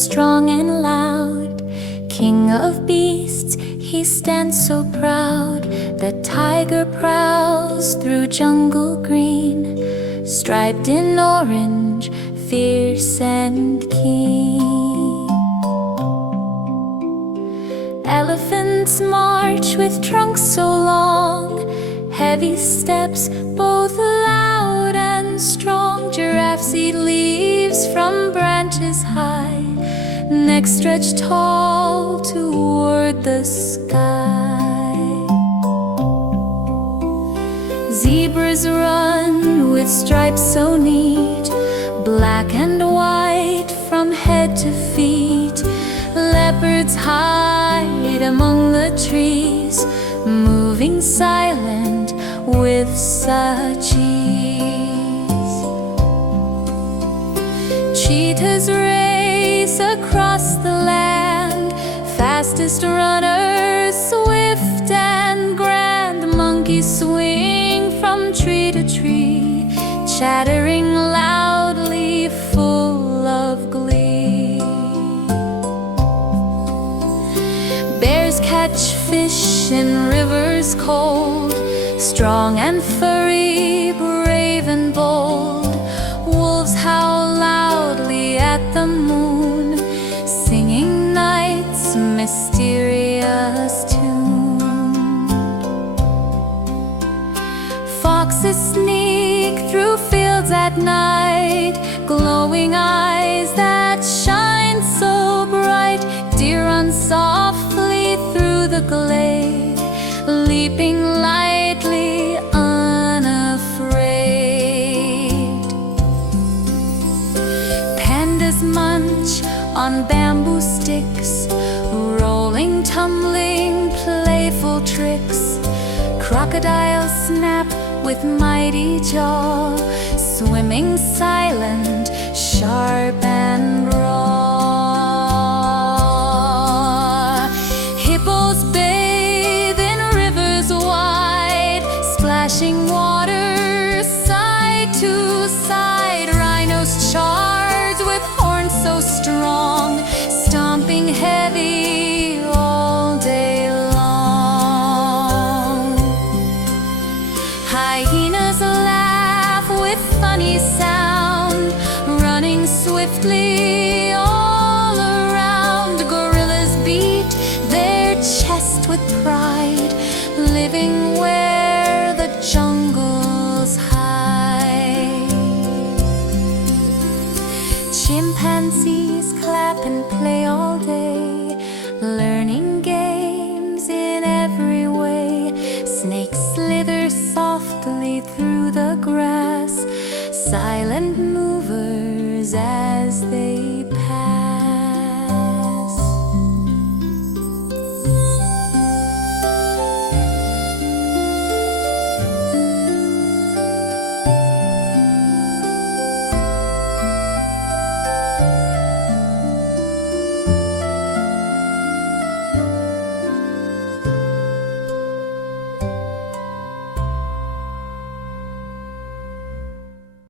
strong and loud, king of beasts, he stands so proud. The tiger prowls through jungle green, striped in orange, fierce and keen. Elephants march with trunks so long, heavy steps, both loud and strong. Giraffes eat leaves from branches high, necks stretched tall toward the sky. Zebras run with stripes so neat, black and white from head to feet. Leopards hide among the trees, moving silent with such ease. Cheetahs race across the land, fastest runners, swift and grand. Monkeys swing from tree to tree, chattering loudly, full of glee. Bears catch fish in rivers cold, strong and furry, brave and bold. Wolves howl loudly at the moon, singing night's mysterious tune. Foxes sneak through fields at night, glowing eyes that shine so bright. Deer run softly through the glade, leaping lightly, unafraid. Pandas munch on bamboo sticks, rolling, tumbling, playful tricks. Crocodiles snap with mighty jaw, swimming silent, sharp and raw. Hippos bathe in rivers wide, splashing water side to side. Rhinos charge with horns so strong, stomping heavy all day long. Hyenas laugh with funny sound, running swiftly all around. Gorillas beat their chest with pride, living where the jungles hide. Chimpanzees clap and play all day, learning games in every way. Snakes slither softly through the grass, silent movers as they